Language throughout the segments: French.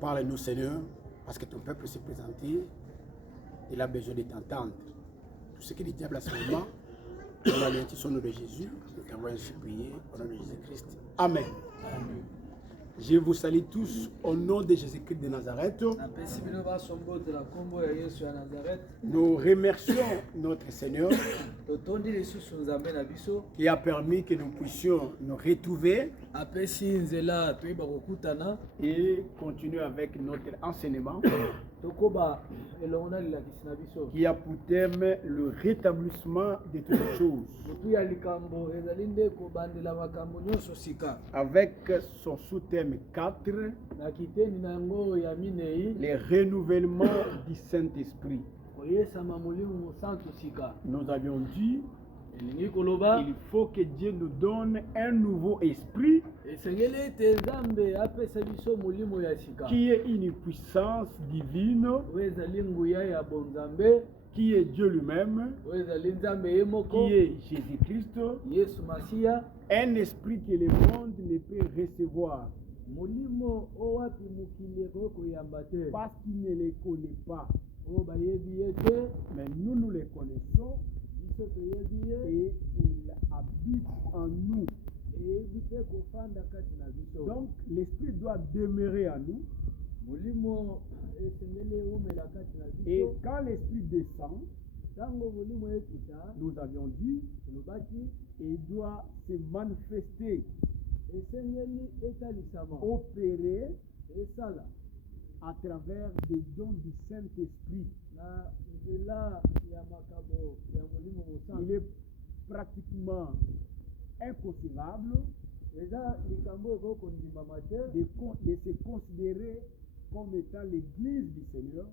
Parle-nous, Seigneur, parce que ton peuple s'est présenté. Il a besoin de t'entendre. Tout ce que le diable a ce moment, on a l'intuition de Jésus. Nous t'envoyons ainsi prier au nom de Jésus-Christ. Amen. Amen. Je vous salue tous au nom de Jésus-Christ de Nazareth. Nous remercions notre Seigneur qui a permis que nous puissions nous retrouver et continuer avec notre enseignement qui a pour thème le rétablissement de toutes choses, avec son sous-thème 4, les renouvellements du Saint-Esprit. Nous avions dit il faut que Dieu nous donne un nouveau esprit qui est une puissance divine, qui est Dieu lui-même, qui est Jésus-Christ, un esprit que le monde ne peut recevoir parce qu'il ne les connaît pas. Mais nous les connaissons et il habite en nous. Donc l'esprit doit demeurer en nous. Et quand l'esprit descend, nous avions dit, il doit se manifester, opérer à travers des dons du Saint-Esprit. Il est pratiquement inconcevable de se considérer comme étant l'église du Seigneur,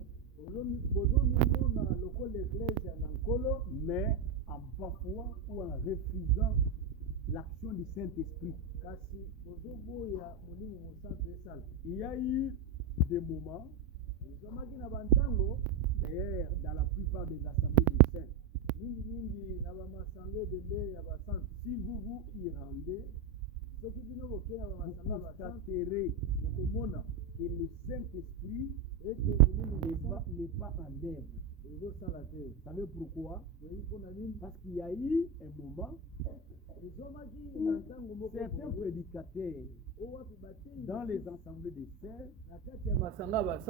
mais en bafouant ou en refusant l'action du Saint-Esprit. Il y a eu des moments, d'ailleurs dans la plupart des assemblées des saints, si vous vous y rendez, vous constaterez que le Saint-Esprit n'est pas en œuvre. Vous savez pourquoi? Parce qu'il y a eu un moment où certains prédicateurs dans les assemblées des saints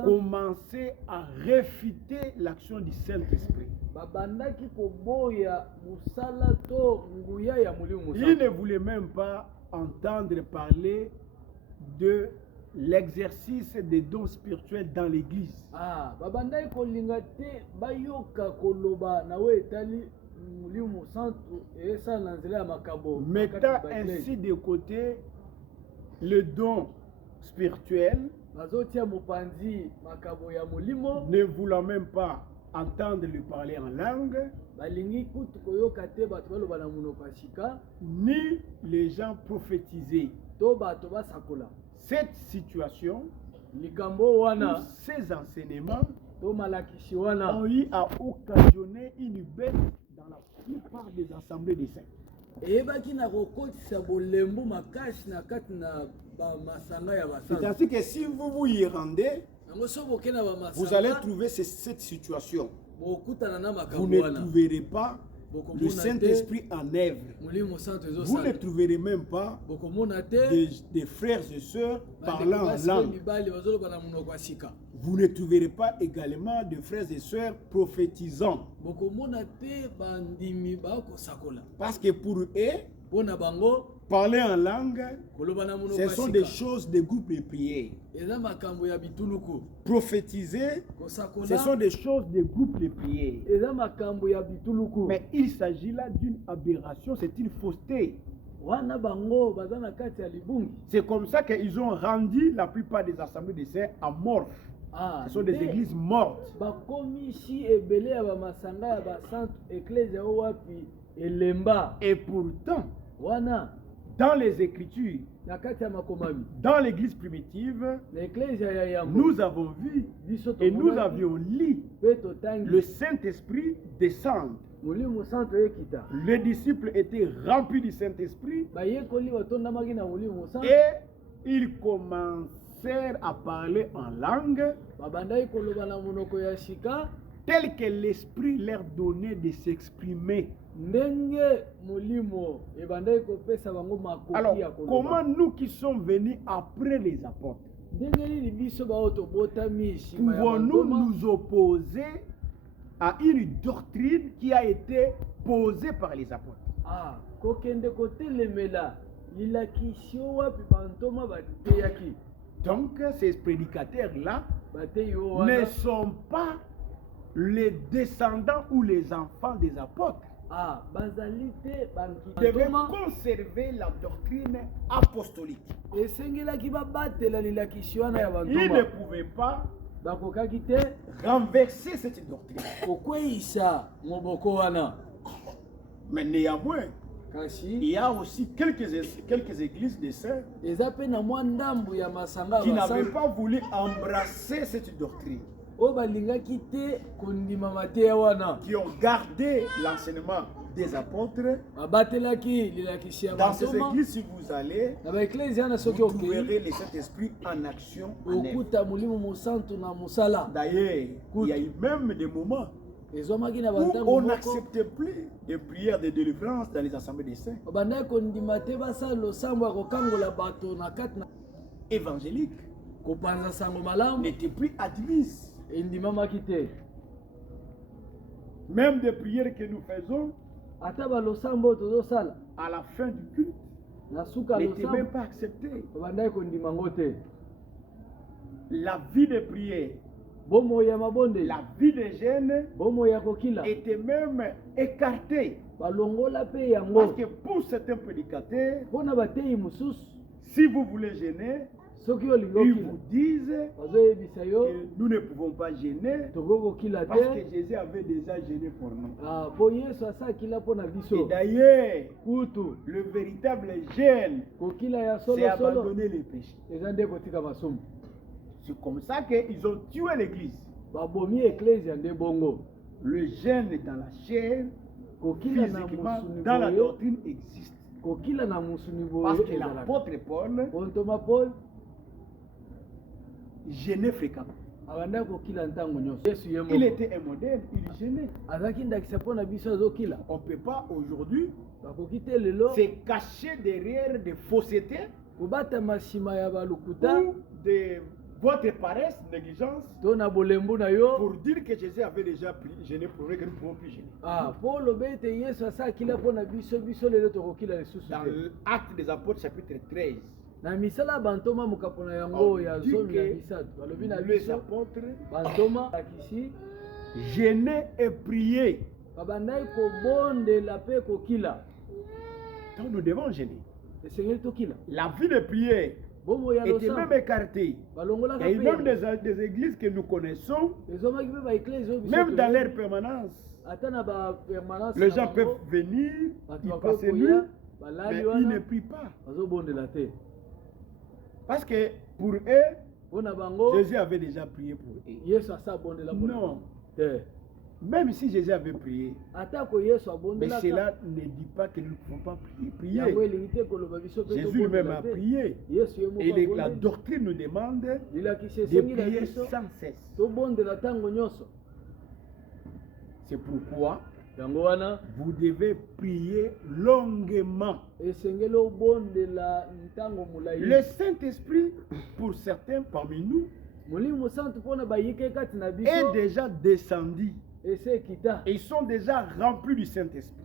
commençaient à réfuter l'action du Saint-Esprit. Ils ne voulaient même pas entendre parler de l'exercice des dons spirituels dans l'église. Mettant ainsi de côté le don spirituel, ne voulant même pas entendre lui parler en langue, ni les gens prophétiser. Cette situation, ces enseignements ont eu à occasionner une baisse dans la plupart des assemblées des saints. C'est ainsi que si vous vous y rendez, vous allez trouver cette situation. Vous ne trouverez pas le Saint-Esprit en œuvre. Vous ne trouverez même pas des frères et sœurs parlant en langue. Vous ne trouverez pas également de frères et sœurs prophétisant. Parce que pour eux, parler en langue, ce sont des choses de groupe de prière. Prophétiser, ce sont des choses de groupe de prière. Mais il s'agit là d'une aberration, c'est une fausseté. C'est comme ça qu'ils ont rendu la plupart des assemblées des saints amorphes. Ce sont des églises mortes. Et pourtant, dans les Écritures, dans l'église primitive, nous avons vu et nous avions lu le Saint-Esprit descendre. Les disciples étaient remplis du Saint-Esprit et ils commencèrent à parler en langue tel que l'esprit leur donnait de s'exprimer. Alors, comment nous qui sommes venus après les apôtres pouvons-nous nous opposer à une doctrine qui a été posée par les apôtres? Donc, ces prédicateurs-là ne sont pas les descendants ou les enfants des apôtres. Ils devaient conserver la doctrine apostolique. Ils ne pouvaient pas renverser cette doctrine. Mais néanmoins, il y a aussi quelques églises de saints qui n'avaient pas voulu embrasser cette doctrine, qui ont gardé l'enseignement des apôtres. Dans ces églises, si vous allez, vous trouverez le Saint-Esprit en action. D'ailleurs, il y a eu même des moments où on n'acceptait plus les prières de délivrance dans les assemblées des saints. Évangéliques n'étaient plus admises. Même des prières que nous faisons à la fin du culte n'étaient même pas acceptées. La vie de prière, la vie des jeunes était même écartée. Parce que pour certains prédicateurs, si vous voulez gêner, ils vous disent que nous ne pouvons pas gêner parce que Jésus avait déjà gêné pour nous. Et d'ailleurs, le véritable gêne, c'est abandonner les péchés. C'est comme ça qu'ils ont tué l'église. Le gêne dans la chair, physiquement, dans la doctrine existe. Parce que l'apôtre Paul gênait fréquemment. Il était un modèle, il gênait. On ne peut pas aujourd'hui se cacher derrière des faussetés ou de votre paresse, négligence, pour dire que Jésus avait déjà gêné pour que nous ne pouvons plus gêner. Dans l'Acte des Apôtres, chapitre 13, on dit que les apôtres gênaient et priaient. Donc nous devons gêner. La vie de prière était même écartée. Il y a eu même des églises que nous connaissons, même dans leur permanence. Les gens peuvent venir, y passer nuit, mais ils ne prient pas. Parce que pour eux, Jésus avait déjà prié pour eux. Non. Même si Jésus avait prié, mais cela ne dit pas que nous ne pouvons pas prier. Jésus lui-même a prié. Et la doctrine nous demande de prier sans cesse. C'est pourquoi vous devez prier longuement. Le Saint-Esprit, pour certains parmi nous, est déjà descendu. Ils sont déjà remplis du Saint-Esprit.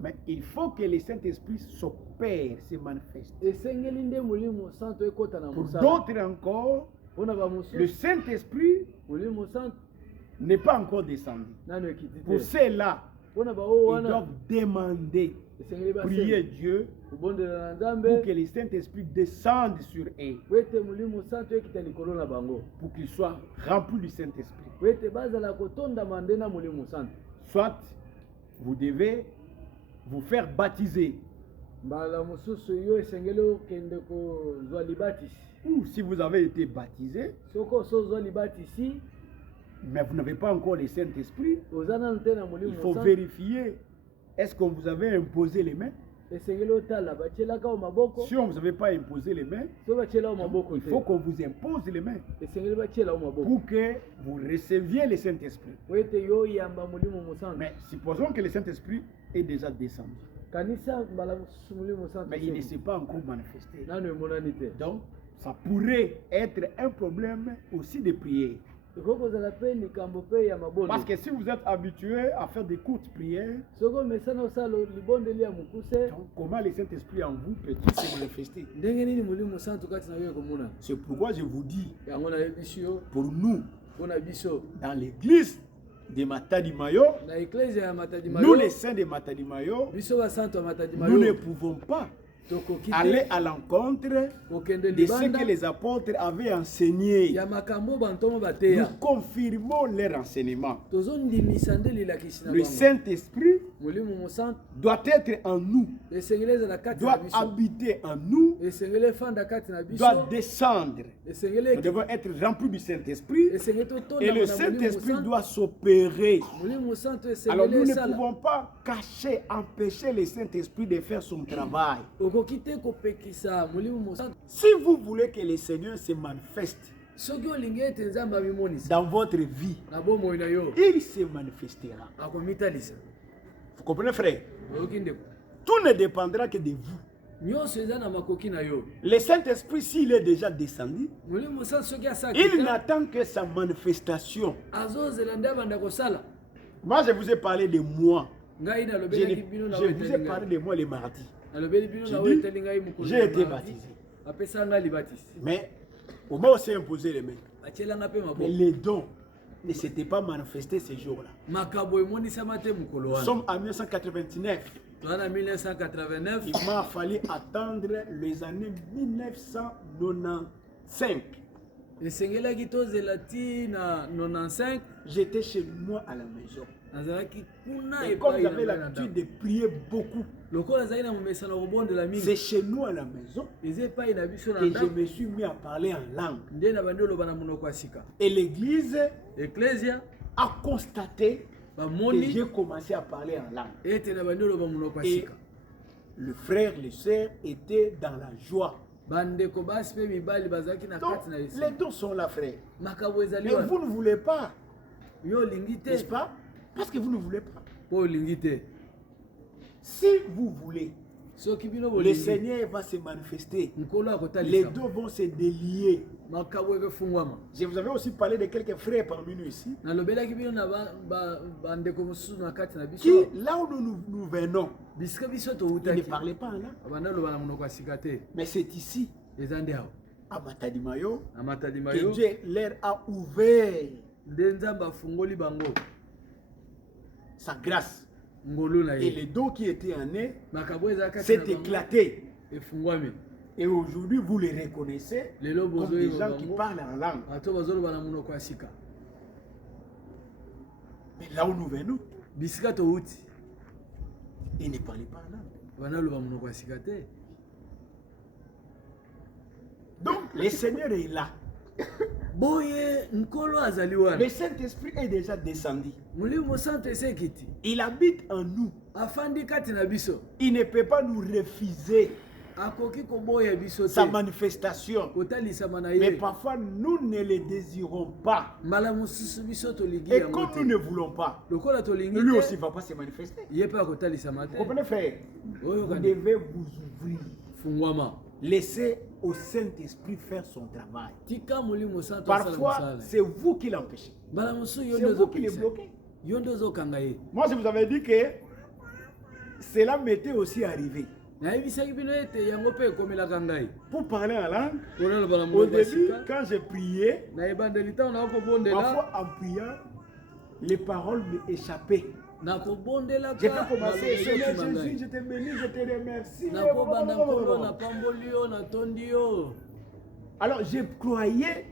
Mais il faut que le Saint-Esprit s'opère, se manifeste. Pour d'autres encore, le Saint-Esprit n'est pas encore descendu. Pour ceux-là, ils doivent demander, prier Dieu pour que le Saint-Esprit descende sur eux, pour qu'ils soient remplis du Saint-Esprit. Soit vous devez vous faire baptiser, ou si vous avez été baptisé mais vous n'avez pas encore le Saint-Esprit, il faut vérifier, est-ce qu'on vous avait imposé les mains? Si on ne vous avait pas imposé les mains, il faut qu'on vous impose les mains pour que vous receviez le Saint-Esprit. Mais supposons que le Saint-Esprit est déjà descendu. Mais il ne s'est pas encore manifesté. Donc, ça pourrait être un problème aussi de prière. Parce que si vous êtes habitué à faire des courtes prières, donc comment le Saint-Esprit en vous peut-il se manifester? C'est pourquoi je vous dis, pour nous, dans l'église de Matadi Mayo, nous les saints de Matadi Mayo, nous ne pouvons pas aller à l'encontre de ce que les apôtres avaient enseigné. Nous confirmons leur enseignement. Le Saint-Esprit doit être en nous, doit habiter en nous, doit descendre. Nous devons être remplis du Saint-Esprit et le Saint-Esprit doit s'opérer. Alors nous ne pouvons pas cacher, empêcher le Saint-Esprit de faire son travail. Si vous voulez que le Seigneur se manifeste dans votre vie, il se manifestera. Vous comprenez, frère? Tout ne dépendra que de vous. Le Saint-Esprit, s'il est déjà descendu, il n'attend que sa manifestation. Moi, je vous ai parlé de moi. Je vous ai parlé de moi les mardis. J'ai été baptisé. Mais au moment où s'est imposé les mains, mais les dons ne s'étaient pas manifestés ces jours-là. Nous sommes en 1989. Il m'a fallu attendre les années 1995. J'étais chez moi à la maison. Et comme j'avais l'habitude de prier beaucoup, c'est chez nous à la maison que je me suis mis à parler en langue. Et l'église a constaté que j'ai commencé à parler en langue. Et le frère, les sœurs étaient dans la joie. Donc, les dons sont là, frère. Mais vous ne voulez pas. N'est-ce pas? Parce que vous ne voulez pas. Si vous voulez, le Seigneur va se manifester. Les deux vont se délier. Je vous avais aussi parlé de quelques frères parmi nous ici. Qui, là où nous venons, ils ne parlaient pas là. Mais c'est ici, à Matadi Mayo, que Dieu leur a ouvert sa grâce. Et les dons qui étaient en eux s'est éclaté. Et aujourd'hui, vous les reconnaissez comme des gens qui parlent en langue. Mais là où nous venons, ils ne parlaient pas en langue. Donc, le Seigneur est là. Le Saint-Esprit est déjà descendu. Il habite en nous. Il ne peut pas nous refuser sa manifestation. Mais parfois nous ne le désirons pas. Et comme nous ne voulons pas, lui aussi ne va pas se manifester. Vous comprenez, frère? Vous devez vous ouvrir. Laissez au Saint-Esprit faire son travail. Parfois, c'est vous qui l'empêchez. C'est vous qui le bloquez. Moi, je vous avais dit que cela m'était aussi arrivé. Pour parler en langue, au début, quand je priais, parfois en priant, les paroles m'échappaient. J'ai fait commencer, Seigneur Jésus, je te bénis, je te remercie. Alors je croyais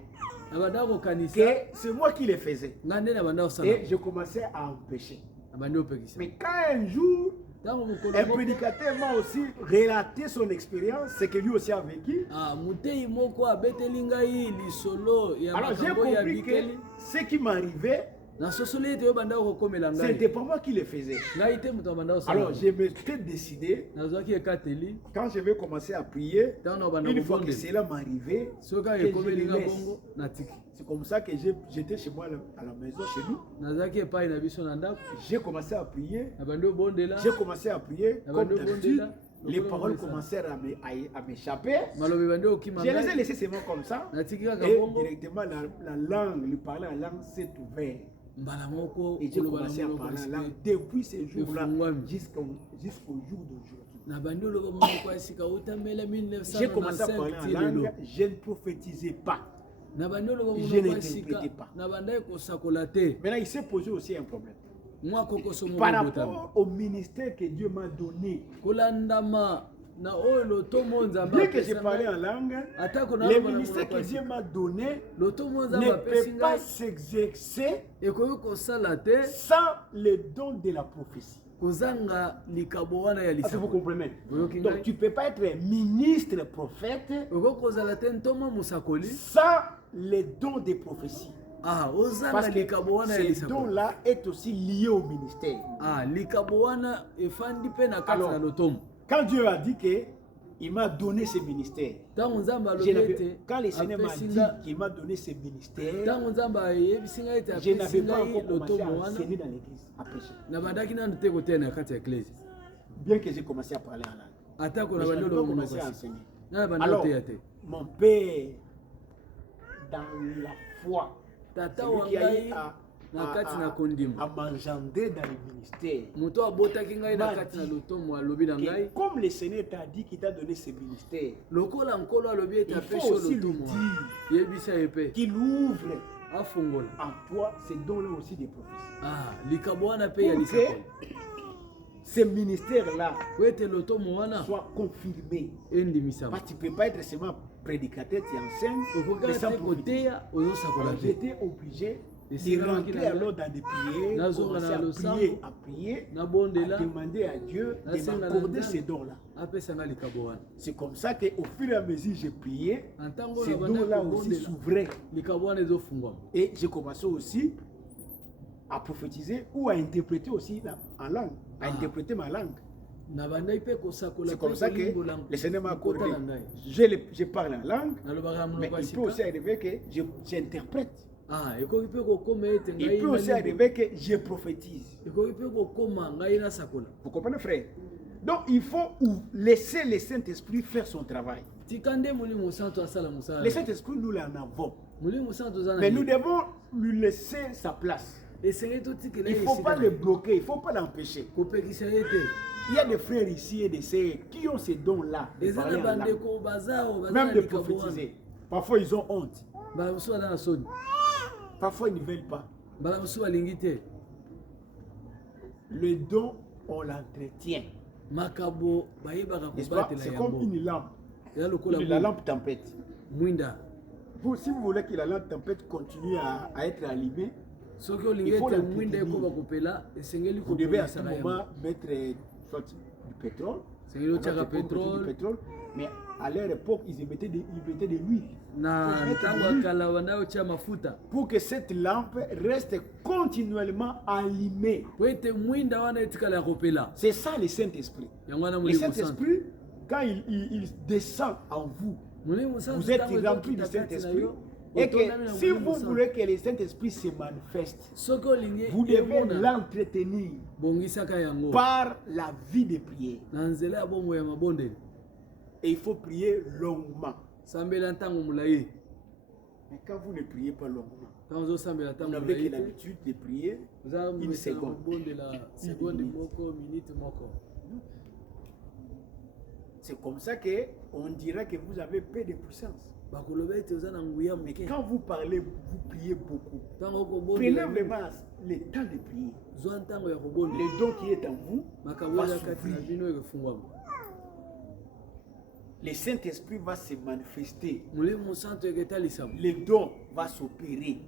que c'est moi qui le faisais. Et je commençais à empêcher. Mais quand un jour, un prédicateur m'a aussi relaté son expérience, c'est que lui aussi a vécu. Alors j'ai compris que ce qui m'arrivait Ce n'était pas moi qui le faisais. Alors, je me suis décidé, quand je vais commencer à prier, une fois que cela m'arrivait, c'est comme ça que j'étais chez moi à la maison, chez nous. J'ai commencé à prier. Comme d'habitude. Les paroles commencèrent à m'échapper. Je les ai laissées seulement comme ça. Et directement, la langue, le parler en langue s'est ouvert. Et j'ai commencé à parler en langue depuis ce jour-là jusqu'au jour d'aujourd'hui. J'ai commencé à parler en langue, je ne prophétisais pas. Je n'interprétais pas. Maintenant, il s'est posé aussi un problème. Par rapport au ministère que Dieu m'a donné, bien que j'ai parlé en langue, le ministère que Dieu m'a donné ne peut pas s'exercer sans le don de la prophétie. Est-ce que vous comprenez? Donc tu ne peux pas être ministre prophète sans le don des prophéties. Parce que ce don-là est aussi lié au ministère. Alors, quand Dieu a dit qu'il m'a donné ce ministère, quand le Seigneur m'a dit qu'il m'a donné ce ministère, je n'avais pas encore commencé à enseigner dans l'église, à prêcher. Bien que j'ai commencé à parler en langue, mais je n'avais pas commencé à enseigner. Alors, mon père, dans la foi, celui qui a eu à m'engendrer dans le ministère, comme le Seigneur t'a dit qu'il t'a donné ce ministère, il faut aussi le dire qu'il ouvre en toi ces dons-là aussi des prophéties. Pour que ce ministère-là soit confirmé. Parce que tu ne peux pas être seulement prédicateur, tu enseignes, mais sans profiter. J'étais obligé de rentrer alors dans des prières, commencer à prier, à demander à Dieu de m'accorder ces dons-là. C'est comme ça qu'au fur et à mesure que j'ai prié, ces dons-là aussi s'ouvraient. Et j'ai commencé aussi à prophétiser ou à interpréter aussi en langue, à interpréter ma langue. C'est comme ça que le Seigneur m'a accordé. Je parle en langue, mais il peut aussi arriver que j'interprète. Il peut aussi arriver que je prophétise. Vous comprenez, frère? Donc il faut laisser le Saint-Esprit faire son travail. Le Saint-Esprit, nous l'en avons. Mais nous devons lui laisser sa place. Il ne faut pas le bloquer, il ne faut pas l'empêcher. Il y a des frères ici et des sœurs qui ont ces dons-là, de parler en langue, même de prophétiser. Parfois ils ont honte. Parfois ils ne veulent pas. Le don, on l'entretient. C'est comme une lampe. La lampe tempête. Si vous voulez que la lampe tempête continue à être allumée, il faut l'entretenir. Vous devez à ce moment mettre soit du pétrole, mais à leur époque, ils mettaient de l'huile. Pour que cette lampe reste continuellement allumée. C'est ça le Saint-Esprit. Le Saint-Esprit, quand il descend en vous, vous êtes rempli du Saint-Esprit. Et que si vous voulez que le Saint-Esprit se manifeste, vous devez l'entretenir par la vie de prière. Et il faut prier longuement. Mais quand vous ne priez pas longuement, vous n'avez que l'habitude de prier une seconde. C'est comme ça qu'on dira que vous avez peu de puissance. Mais quand vous parlez, vous priez beaucoup. Prenez vraiment le temps de prier. Le don qui est en vous va s'ouvrir. Le Saint-Esprit va se manifester. Le don va s'opérer.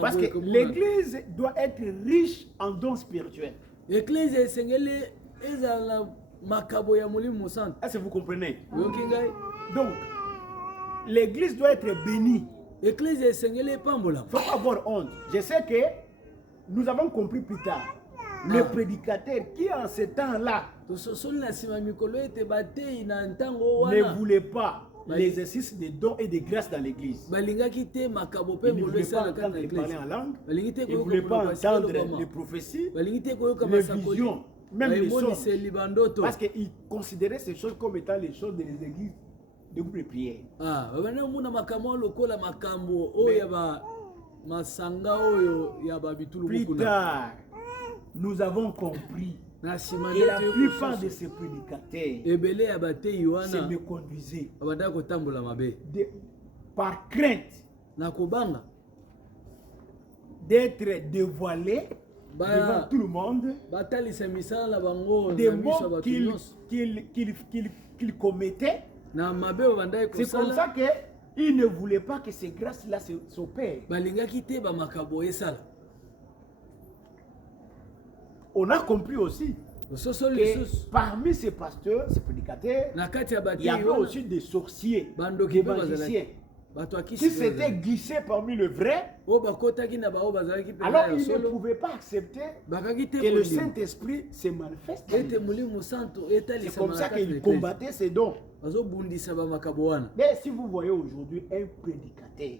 Parce que l'Église doit être riche en dons spirituels. Est-ce que vous comprenez? Donc, l'Église doit être bénie. Il ne faut pas avoir honte. Je sais que nous avons compris plus tard. Le prédicateur qui en ce temps-là ne voulait pas l'exercice des dons et des grâces dans l'église. Il ne voulait pas entendre parler en langue. Il ne voulait pas entendre les prophéties, les visions, même les choses. Parce qu'il considérait ces choses comme étant les choses des églises de groupe de prière. Plus tard, nous avons compris. Et la plupart de ces prédicateurs se me conduisaient par crainte d'être dévoilés devant tout le monde des mots qu'ils commettaient. C'est comme ça qu'ils ne voulaient pas que ces grâces-là s'opèrent. On a compris aussi que parmi ces pasteurs, ces prédicateurs, il y avait aussi des sorciers, des magiciens qui s'étaient glissés parmi le vrai. Alors ils ne pouvaient pas accepter que le Saint-Esprit se manifeste. C'est comme ça qu'ils combattaient ces dons. Mais si vous voyez aujourd'hui un prédicateur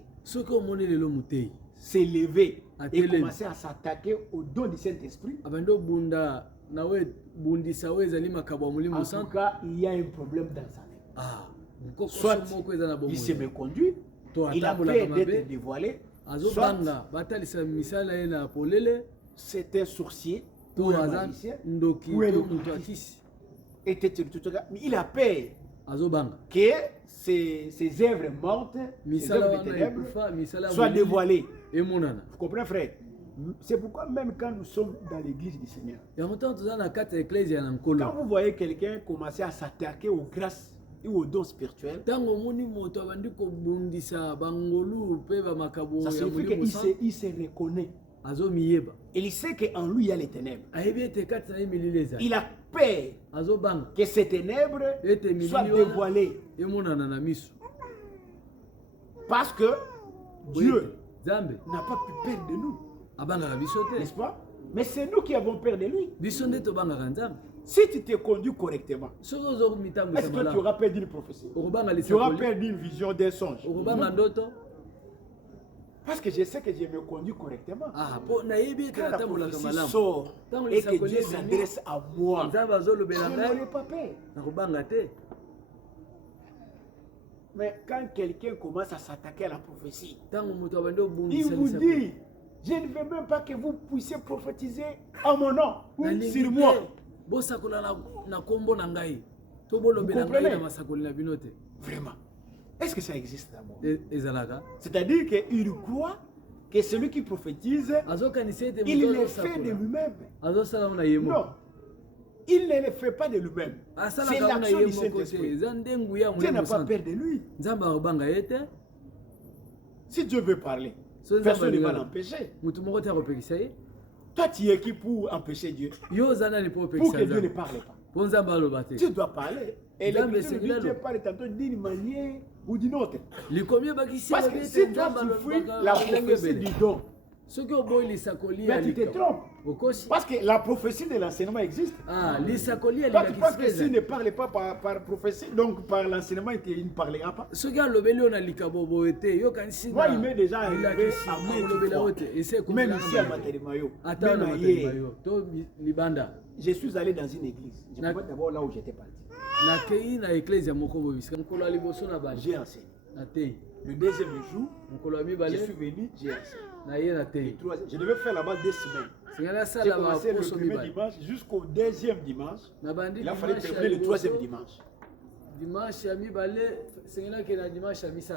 s'élever et commencer à s'attaquer au don du Saint-Esprit, en tout cas, il y a un problème dans sa vie. Soit il se méconduit, il a peur d'être dévoilé, soit c'est un sorcier ou un magicien ou un occultiste. Mais il a peur que ces œuvres mortes, ces œuvres des ténèbres soient dévoilées. Vous comprenez, frère? C'est pourquoi même quand nous sommes dans l'église du Seigneur, quand vous voyez quelqu'un commencer à s'attaquer aux grâces et aux dons spirituels, ça signifie qu'il se reconnaît. Et il sait qu'en lui il y a les ténèbres. Il a peur que ces ténèbres soient dévoilées. Parce que Dieu n'a pas pu peur de nous. N'est-ce pas? Mais c'est nous qui avons peur de lui. Si tu te conduis correctement, est-ce que tu auras peur d'une prophétie? Tu auras peur d'une vision, d'un songe? Parce que je sais que je me conduis correctement. Quand la prophétie sort et que Dieu s'adresse à moi, je n'aurai pas peur. Mais quand quelqu'un commence à s'attaquer à la prophétie, il vous dit, je ne veux même pas que vous puissiez prophétiser en mon nom ou sur moi. Vous comprenez? Vraiment. Est-ce que ça existe d'abord? C'est-à-dire qu'il croit que celui qui prophétise, il le fait de lui-même. Non. Il ne le fait pas de lui-même. C'est l'action du Saint-Esprit. Dieu n'a pas peur de lui. Si Dieu veut parler, personne ne va l'empêcher. Toi, tu es qui pour empêcher Dieu? Pour que Dieu ne parle pas. Tu dois parler. Et Dieu parle tantôt d'une manière ou d'une autre. Parce que si toi tu fuis la prophétie du don, mais tu te trompes. Parce que la prophétie de l'enseignement existe. Toi tu penses que s'il ne parle pas par prophétie, donc par l'enseignement il ne parlera pas. Moi il m'est déjà arrivé à même ici à Matérimayo, même ailleurs. Je suis allé dans une église. Je peux d'abord là où j'étais parti. J'ai enseigné. Le deuxième jour, je suis venu, j'ai enseigné. Je devais faire là-bas 2 semaines. J'ai commencé le premier dimanche jusqu'au deuxième dimanche. Il a fallu terminer le troisième dimanche.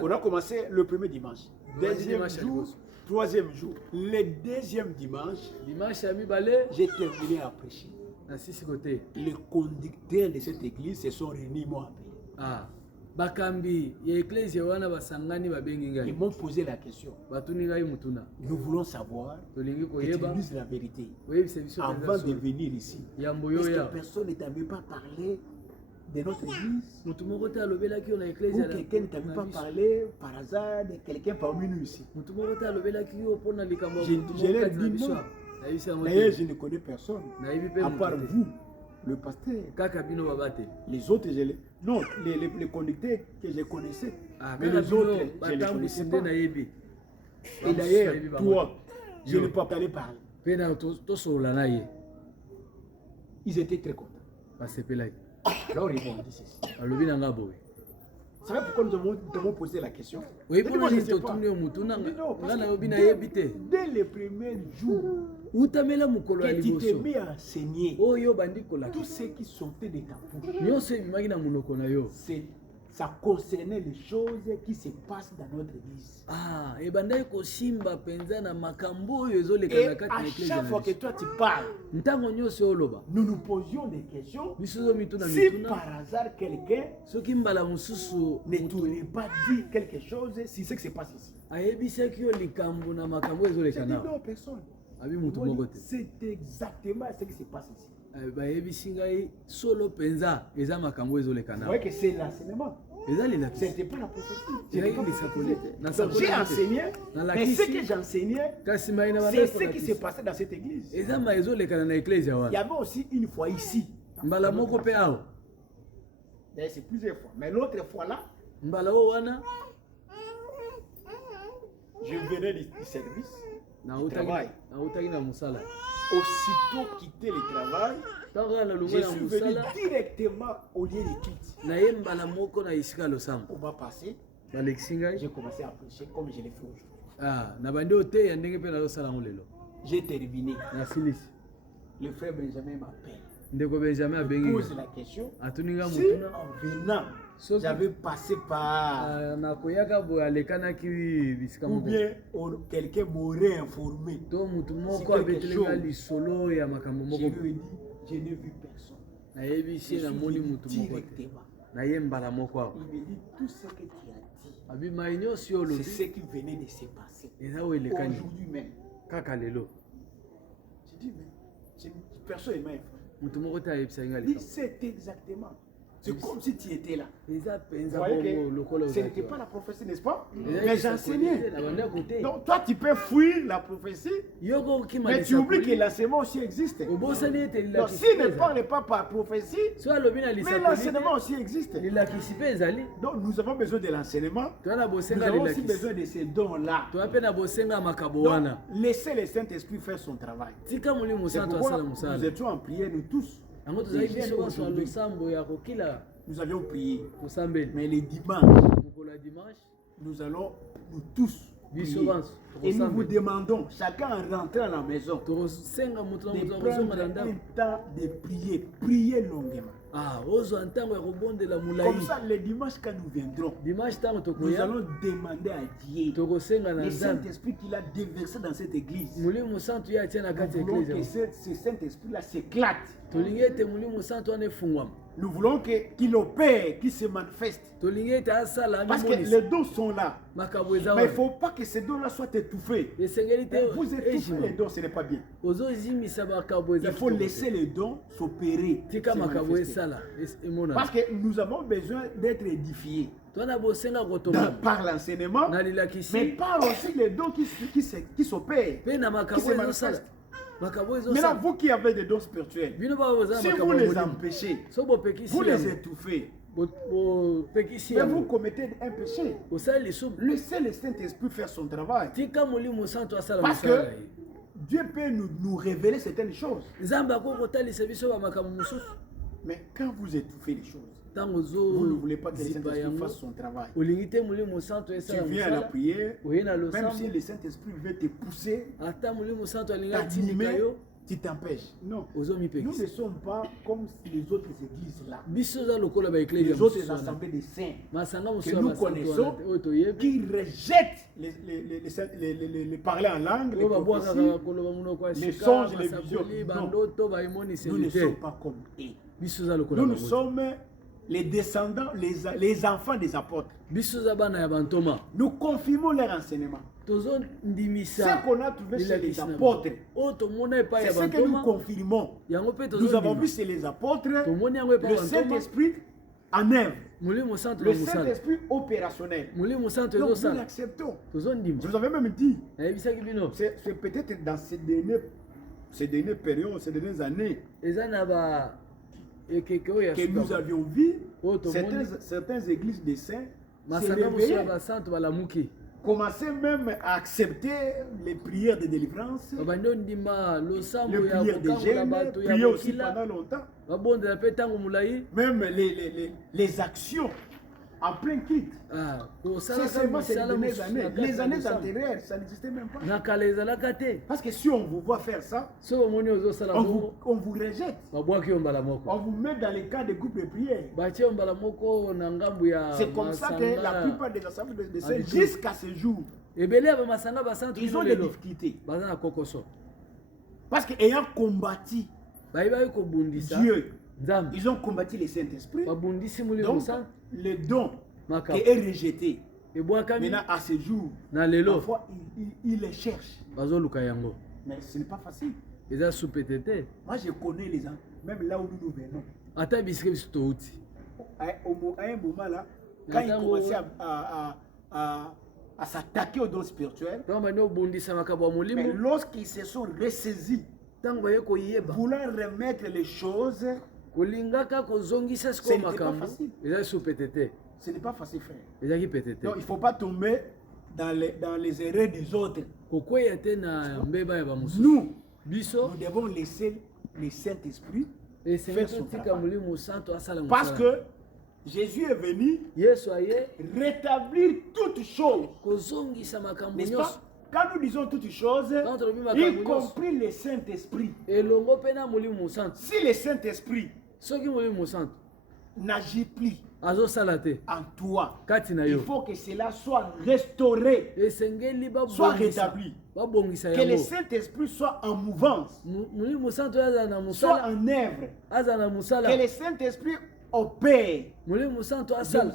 On a commencé le premier dimanche. Deuxième jour, troisième jour. Le deuxième dimanche, j'ai terminé à prêcher. Les conducteurs de cette église se sont réunis, m'ont appelé. Ils m'ont posé la question. Nous voulons savoir que tu nous dises la vérité. Avant de venir ici, est-ce que personne ne t'avait pas parlé de notre église? Ou quelqu'un ne t'avait pas parlé par hasard de quelqu'un parmi nous ici? Je leur ai dit non. D'ailleurs, je ne connais personne, à part vous, le pasteur. Les autres, non, les conducteurs que je connaissais, mais les autres, je ne les connaissais pas. Et d'ailleurs, toi, je ne peux pas t'aller parler. Ils étaient très contents. Alors ils m'ont dit ceci. Vous savez pourquoi nous avons posé la question? Oui, dès les premiers jours que tu t'es mis à enseigner, tous ceux qui sortaient de ta bouche, ça concernait les choses qui se passent dans notre église. Et à chaque fois que toi tu parles, nous nous posions des questions. Si par hasard quelqu'un ne t'aurait pas dit quelque chose, si c'est que c'est passé ici. Je dis non, personne. C'est exactement ce qui se passe ici. Vous voyez que c'est l'enseignement. Ce n'était pas la prophétie. J'ai enseigné, mais ce que j'enseignais, c'est ce qui s'est passé dans cette église. Il y avait aussi une fois ici. C'est plusieurs fois. Mais l'autre fois là, je venais du service, du travail. Aussitôt quitter le travail, je suis venu directement au lieu de quitte. On va passer. J'ai commencé à prêcher comme je l'ai fait aujourd'hui. J'ai terminé. Le frère Benjamin m'appelle. Il pose la question. Si en venant, j'avais passé par ou bien quelqu'un m'aurait informé si quelque chose. Je lui ai dit, je n'ai vu personne. Je suis directement. Il me dit tout ce que tu as dit, c'est ce qui venait de se passer aujourd'hui même. Je dis mais personne ne m'a informé. C'est exactement. C'est comme si tu étais là. Vous voyez que ce n'était pas la prophétie, n'est-ce pas? Mais j'enseignais. Donc toi, tu peux fuir la prophétie, mais tu oublies que l'enseignement aussi existe. Donc s'il ne parle pas par prophétie, mais l'enseignement aussi existe. Donc nous avons besoin de l'enseignement. Nous avons aussi besoin de ces dons-là. Donc laissez le Saint-Esprit faire son travail. C'est pourquoi nous étions en prière, nous tous. Nous avions prié. Mais les dimanches, nous allons nous tous prier. Et nous vous demandons, chacun en rentrant à la maison, de prendre un temps de prier. Prier longuement. Comme ça, le dimanche quand nous viendrons, nous allons demander à Dieu le Saint-Esprit qu'il a déversé dans cette église. Nous voulons que ce Saint-Esprit-là s'éclate. Nous voulons qu'il opère, qu'il se manifeste. Parce que les dons sont là. Mais il ne faut pas que ces dons-là soient étouffés. Vous étouffez les dons, ce n'est pas bien. Il faut laisser les dons s'opérer. Parce que nous avons besoin d'être édifiés. Par l'enseignement, mais par aussi les dons qui s'opèrent, qui se manifestent. Maintenant, vous qui avez des dons spirituels, si vous les empêchez, vous les étouffez, mais vous commettez un péché. Laissez le Saint-Esprit faire son travail. Parce que Dieu peut nous révéler certaines choses. Mais quand vous étouffez les choses, vous ne voulez pas que le Saint-Esprit fasse son travail. Tu viens à la prière, même si le Saint-Esprit veut te pousser, t'animer, tu t'empêches. Non, nous ne sommes pas comme les autres églises là. Les autres assemblées des saints que nous connaissons, qui rejettent les parler en langue, les prophéties, les songes, les visions. Non, nous ne sommes pas comme eux. Nous sommes les descendants, les enfants des apôtres. Nous confirmons leur enseignement. Ce qu'on a trouvé chez les apôtres, c'est ce que nous confirmons. Nous avons vu chez les apôtres le Saint-Esprit en œuvre, le Saint-Esprit opérationnel. Donc nous l'acceptons. Je vous avais même dit, c'est peut-être dans ces derniers ces dernières périodes, ces dernières années, que nous avions vu certaines églises des saints commençaient même à accepter les prières de délivrance, les prières de jeûne, prier aussi pendant longtemps, même les actions en plein kit. C'est seulement ces dernières années. Les années antérieures, ça n'existait même pas. Parce que si on vous voit faire ça, on vous rejette. On vous met dans les cas de groupe de prière. C'est comme ça que la plupart des assemblées de saints, jusqu'à ce jour, ils ont des difficultés. Parce qu'ayant combattu Dieu, ils ont combattu le Saint-Esprit. Donc, le don qui est rejeté. Maintenant, à ce jour, parfois, ils les cherchent. Mais ce n'est pas facile. Moi, je connais les gens, même là où nous venons. À un moment là, quand ils commençaient à s'attaquer au don spirituel, mais lorsqu'ils se sont ressaisis, voulant remettre les choses, ce n'était pas facile. Ce n'est pas facile, frère. Donc, il ne faut pas tomber dans les erreurs des autres. Nous devons laisser le Saint-Esprit faire son travail. Parce que Jésus est venu rétablir toutes choses. N'est-ce pas? Quand nous disons toutes choses, y compris le Saint-Esprit. Si le Saint-Esprit n'agit plus en toi, il faut que cela soit restauré, soit rétabli. Que le Saint-Esprit soit en mouvance, soit en œuvre. Que le Saint-Esprit opère. Je vous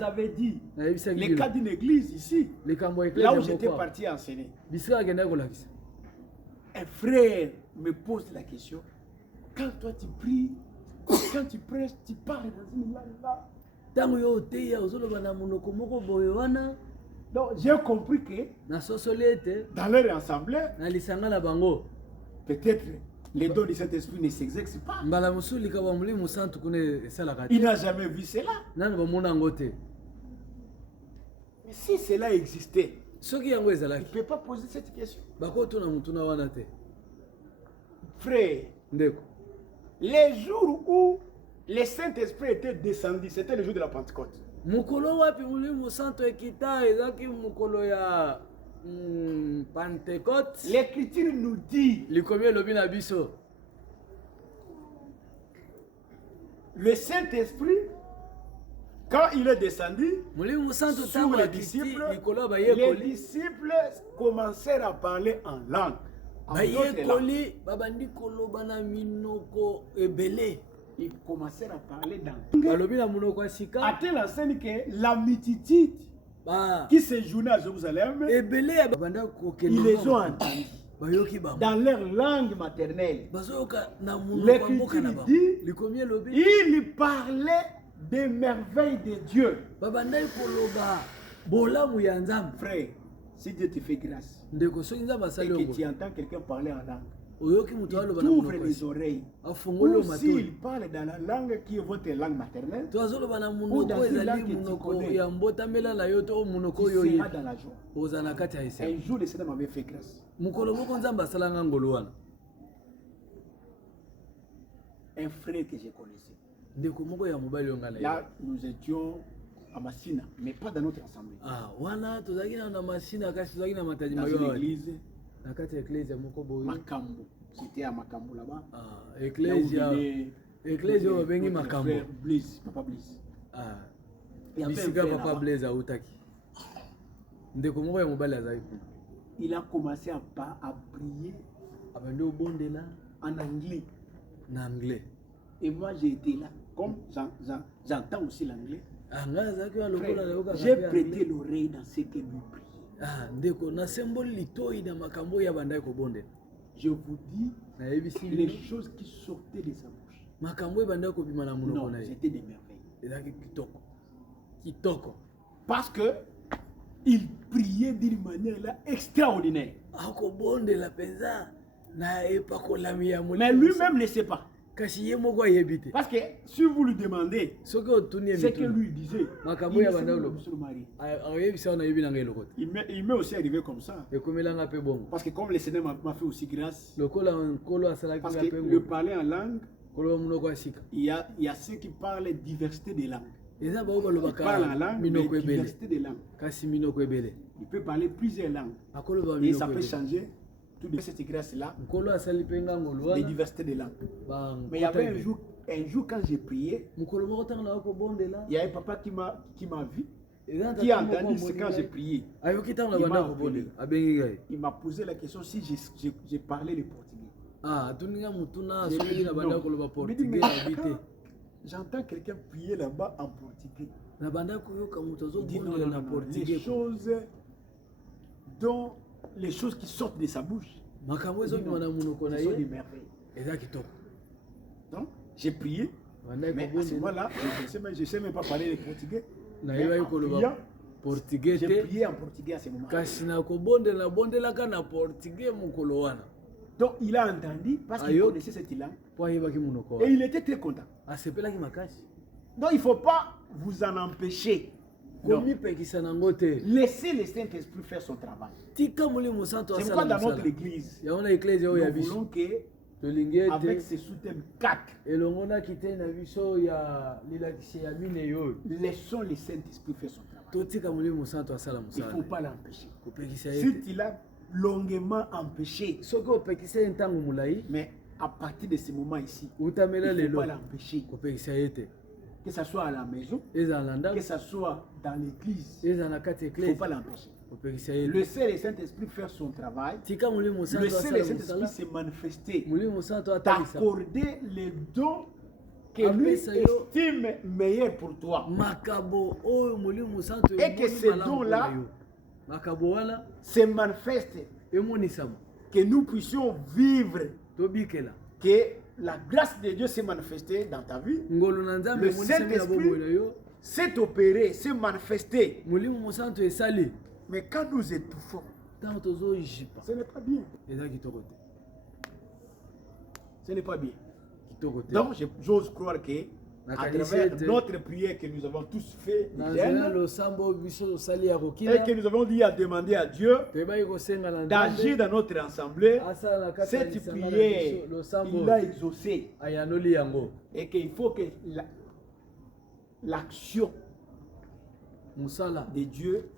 avais dit, le cas d'une église ici, là où j'étais parti enseigner. Un frère me pose la question, quand toi tu pries, quand tu prêches, tu parles dans une langue là. Donc j'ai compris que dans leur assemblée, peut-être les dons du Saint-Esprit ne s'exercent pas. Il n'a jamais vu cela. Mais si cela existait, il ne peut pas poser cette question. Frère, les jours où le Saint-Esprit était descendu, c'était le jour de la Pentecôte. L'Écriture nous dit, le Saint-Esprit, quand il est descendu sur les disciples commencèrent à parler en langue. Ils commencèrent à parler dans à telle enseigne que la multitude qui séjournait à Jérusalem, ils les ont entendus dans leur langue maternelle. L'Écriture dit, ils parlaient des merveilles de Dieu. Frère, si Dieu te fait grâce et que tu entends quelqu'un parler en langue, ouvre les oreilles. Ou s'il parle dans la langue qui est votre langue maternelle, ou dans une langue que tu connais, tu seras dans la joie. Un jour, le Seigneur m'avait fait grâce. Un frère que je connaissais. Là, nous étions à Massina, mais pas dans notre assemblée. Dans une église. Makambo. C'était à Makambo là-bas. Église Makambo. Blaise, Papa Blaise. Papa Blaise à Outaki. Il a commencé à prier en anglais. Et moi j'ai été là. Comme j'entends aussi l'anglais, j'ai prêté l'oreille dans ce que nous prions. Je vous dis les choses qui sortaient de sa bouche. Non, c'était des merveilles. Parce que il priait d'une manière là extraordinaire. Mais lui-même ne sait pas. Parce que si vous lui demandez ce que lui disait, il m'est aussi arrivé comme ça. Parce que comme le Seigneur m'a fait aussi grâce, parce que le parler en langue, il y a ceux qui parlent diversité des langues. Il parle en langue, mais diversité des langues. Il peut parler plusieurs langues. Et ça peut changer. Toute cette grâce-là, des diversités de langues. Mais il y avait un jour quand j'ai prié, il y a un papa qui m'a vu, qui a entendu ce quand j'ai prié. Il m'a posé la question si j'ai parlé le portugais. J'entends quelqu'un prier là-bas en portugais. Il dit non, les choses dont les choses qui sortent de sa bouche, ce sont des merveilles. Donc, j'ai prié, mais à ce moment-là, je ne sais même pas parler le portugais. J'ai prié en portugais à ce moment-là. Donc, il a entendu parce qu'il connaissait cette langue. Et il était très content. Donc, il ne faut pas vous en empêcher. Non. Laissez le Saint-Esprit faire son travail. C'est pourquoi dans notre église, nous voulons que, avec ce sous-thème 4, laissons le Saint-Esprit faire son travail. Il ne faut pas l'empêcher. S'il a longuement empêché, mais à partir de ce moment ici, il ne faut pas l'empêcher. Que ce soit à la maison, que ce soit dans l'église, il ne faut pas l'empêcher. Laissez le Saint-Esprit faire son travail. Laissez le Saint-Esprit se manifester. T'accorder les dons que lui estime meilleurs pour toi. Et que ces dons-là se manifestent. Que nous puissions vivre. Que la grâce de Dieu s'est manifestée dans ta vie. Le Saint-Esprit s'est opéré, s'est manifesté. Mais quand nous étouffons, ce n'est pas bien. Ce n'est pas bien. Donc, j'ose croire que à travers notre prière que nous avons tous fait, et que nous avons dit à demander à Dieu d'agir dans notre assemblée, cette prière, il l'a exaucée. Et qu'il faut que l'action de Dieu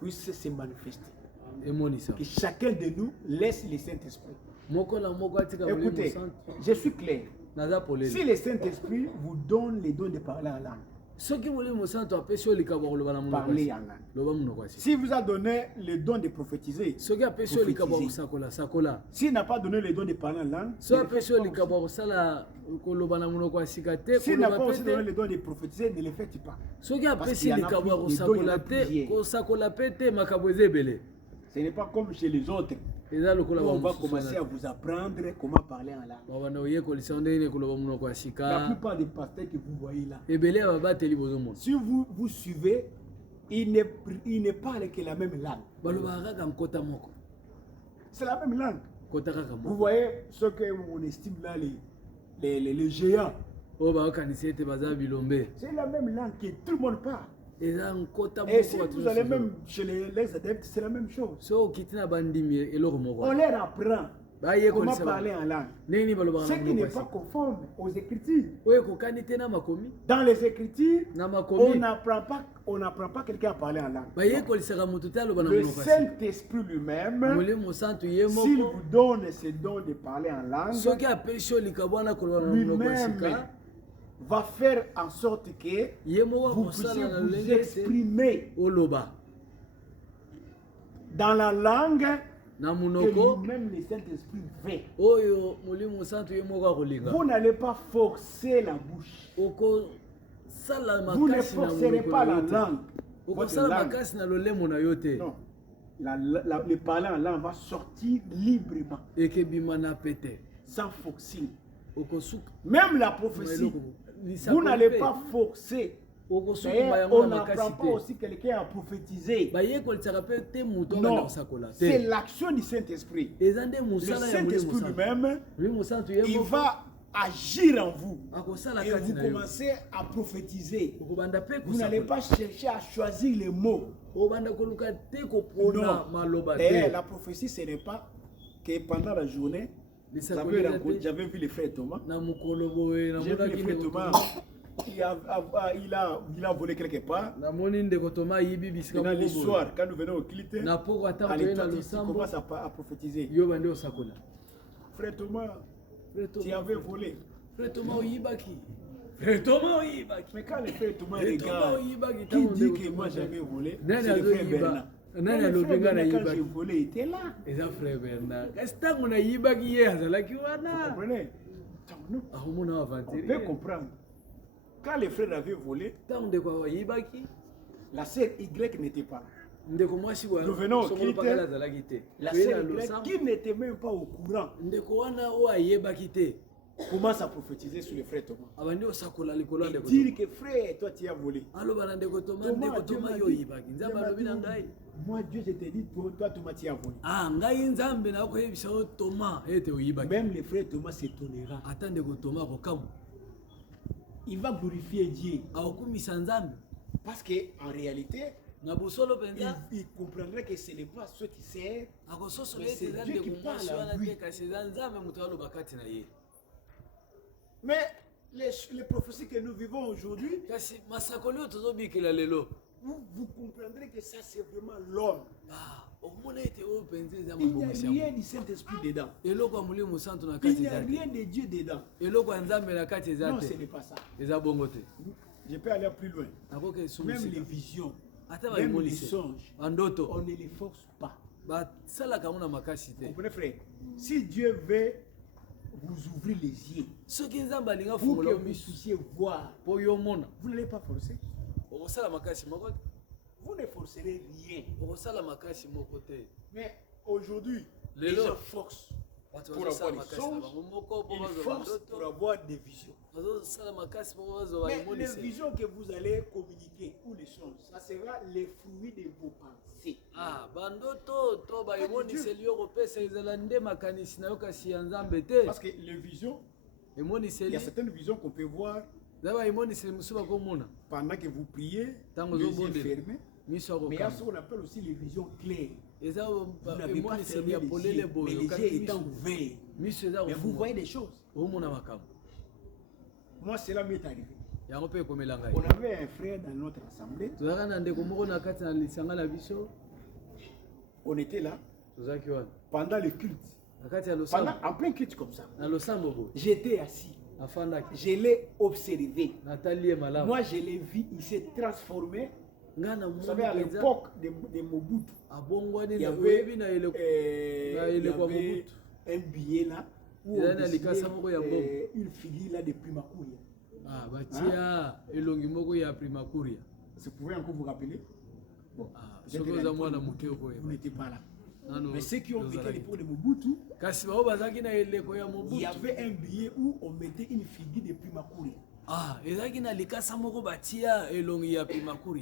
puisse se manifester. Que chacun de nous laisse le Saint-Esprit. Écoutez, je suis clair. Si le Saint-Esprit vous donne les dons de parler en langue, parlez en langue. Si vous a donné le don de prophétiser, prophétisez. S'il n'a pas donné le don de parler en langue, s'il n'a pas aussi donné le don de prophétiser, ne le faites pas. Parce qu'il y en a plus, ce n'est pas comme chez les autres. On va commencer à vous apprendre comment parler en langue. La plupart des pasteurs que vous voyez là, si vous suivez, ils ne parlent que la même langue. C'est la même langue. Vous voyez ce qu'on estime là, les géants. C'est la même langue que tout le monde parle. Et si vous allez même chez les adeptes, c'est la même chose. On leur apprend comment parler en langue. Ce qui n'est pas conforme aux Écritures. Dans les Écritures, on n'apprend pas quelqu'un à parler en langue. Le Saint-Esprit lui-même, s'il vous donne ce don de parler en langue, lui-même va faire en sorte que vous puissiez vous exprimer dans la langue que lui-même le Saint-Esprit fait. Vous n'allez pas forcer la bouche. Vous ne forcerez pas la langue. Votre langue. Non. Le parler en langue va sortir librement. Sans forcing. Même la prophétie. Vous n'allez pas forcer On n'apprend pas aussi quelqu'un à prophétiser. Non, c'est l'action du Saint-Esprit. Le Saint-Esprit lui-même, il va agir en vous. Et vous commencez à prophétiser. Vous n'allez pas chercher à choisir les mots. Non. Et la prophétie, ce n'est pas que pendant la journée, j'avais vu le frère Thomas. J'ai vu le frère Thomas. Il a volé quelque part. Et le soir, quand nous venons au culte, il commence à prophétiser. Frère Thomas, tu avais volé. Frère Thomas, mais quand le frère Thomas regarde, qui dit que moi j'avais volé, c'est le frère Bernard. Le frère Bernard, quand j'ai volé, il était là. Vous comprenez? On peut comprendre. Quand les frères avaient volé, la sœur Y n'était pas. Nous venons au culte, la sœur Y qui n'était même pas au courant commence à prophétiser sur les frères Thomas. Et dire que frère, toi tu as volé. Moi Dieu je te dis pour toi Thomas tu as volé. Même les frères Thomas s'étonnera. Il va glorifier Dieu. Parce qu'en réalité, il comprendrait que ce n'est pas ceux qui servent, mais c'est Dieu qui parle à lui. Mais les prophéties que nous vivons aujourd'hui, vous comprendrez que ça c'est vraiment l'homme. Il n'y a rien du Saint-Esprit dedans. Il n'y a rien de Dieu dedans. Non, ce n'est pas ça. Je peux aller plus loin. Même les visions, même les songes, on ne les force pas. Vous comprenez, frère? Si Dieu veut vous ouvrir les yeux pour que vous puissiez voir, vous n'allez pas forcer. Vous ne forcerez rien. Mais aujourd'hui, les gens forcent pour avoir des songes, ils forcent pour avoir des visions. Mais les visions que vous allez communiquer ou les songes, ça sera les fruits de vos pensées. Parce que les visions, il y a certaines visions qu'on peut voir pendant que vous priez, les yeux fermés. Mais il y a ce qu'on appelle aussi les visions claires. Vous n'avez pas fermé les yeux, mais les yeux étant ouverts. Mais vous voyez des choses. Moi, cela m'est arrivé. On avait un frère dans notre assemblée. On était là pendant le culte. En plein culte comme ça. J'étais assis. Je l'ai observé. Moi, je l'ai vu, il s'est transformé. Vous savez, à l'époque de Mobutu, il y avait un billet là où on dessinait une figure là de Primakuria. Vous pouvez encore vous rappeler? Bon, vous n'étiez pas là. Mais ceux qui ont vécu l'époque de Mobutu, il y avait un billet où on mettait une figure de Primakuria.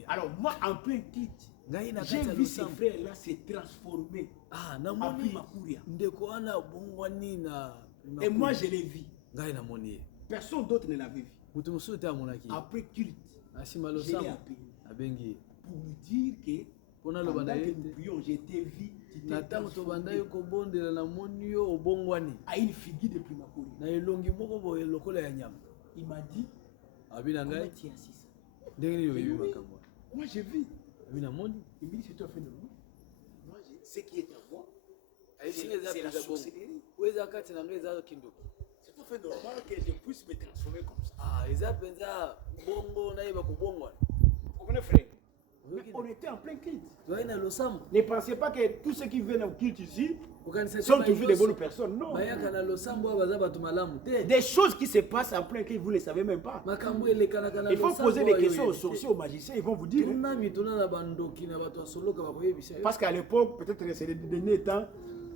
Alors moi en plein culte, j'ai vu ces frères-là se transformer en Primakuria. Et moi je l'ai vu. Personne d'autre ne l'avait vu. Après culte, je l'ai appelé pour lui dire que pendant que nous prions, j'étais vu à une figure de Primakuria. Il m'a dit, comment tu es assis ça? Moi j'ai vu. Il me dit, c'est toi fait de moi. Moi, ce qui est à moi, c'est la sorcellerie. C'est tout à fait normal que je puisse me transformer comme ça. Vous comprenez, frère? Mais on était en plein culte. Ne pensez pas que tous ceux qui viennent au culte ici sont toujours des bonnes personnes. Non. Des choses qui se passent en plein culte, vous ne les savez même pas. Il faut poser des questions aux sorciers, aux magiciens, ils vont vous dire. Parce qu'à l'époque, peut-être c'est les derniers temps,